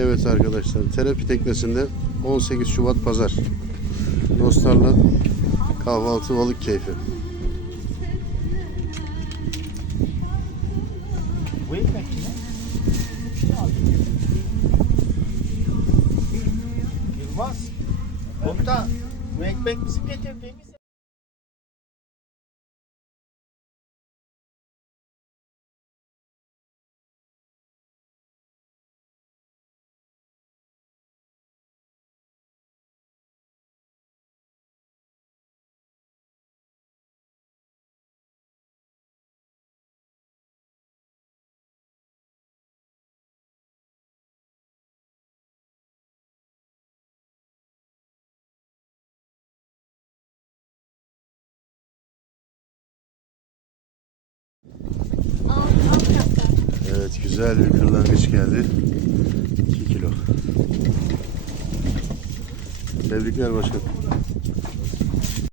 Evet arkadaşlar terapi teknesinde 18 Şubat Pazar. Dostlarla kahvaltı balık keyfi. Yılmaz. Komutan. Bu ekmek bizim getirdiğimiz. Evet güzel bir kırlangıç geldi. 2 kilo. Tebrikler başkanım.